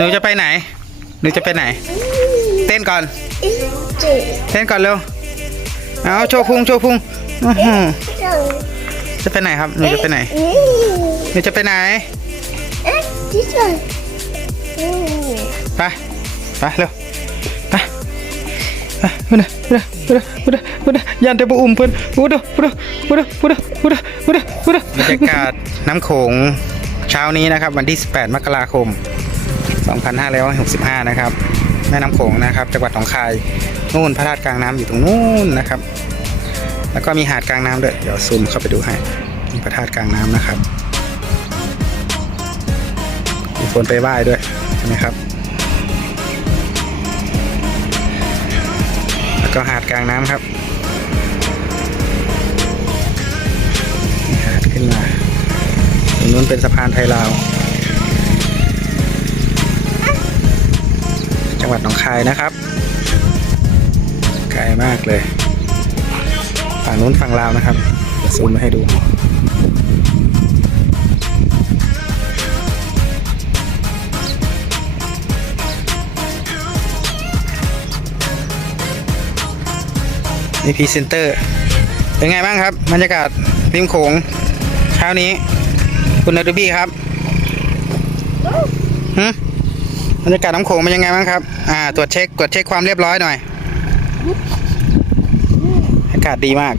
หนูจะไปไหน หนูจะไปไหน เต้นก่อน เต้นก่อนเร็ว เอาโชว์พุงโชว์พุงอื้อหือจะไปไหนครับ หนูจะไปไหน หนูจะไปไหน ไป ไปเร็ว ไปไปพูดนะพูดะพูดะพูดะพูดะยันเตบุอุ่มเพิ่นพูดนะพูดนะพูดนะพูดนะพูดนะพูดนะพูดะบรรยากาศน้ำโขงเช้านี้นะครับ วันที่ 18 มกราคม 2565 นะครับ แม่น้ำโขงนะครับ จังหวัดหนองคาย นู่นพระธาตุกลางน้ำอยู่ตรงนู้นนะครับ แล้วก็มีหาดกลางน้ำด้วย เดี๋ยวซูมเข้าไปดูให้มีพระธาตุกลางน้ำนะครับ มีคนไปไหว้ด้วยใช่ไหมครับ แล้วก็หาดกลางน้ำครับหาดขึ้นมาตรงนู้นเป็นสะพานไทยลาว งหวัดหนองคายนะครับ ไกลมากเลย ฝั่งนู้นฝั่งลาวนะครับเดี๋ยวซูมมาให้ดูนี่พรีเซนเตอร์ เป็นไงบ้างครับบรรยากาศริมโขงเช้านี้ คุณนาดูบี้ครับหืม บรรยากาศน้ำโขงเป็นยังไงบ้างครับ อ่า ตรวจเช็ค ตรวจเช็คความเรียบร้อยหน่อย อากาศดีมาก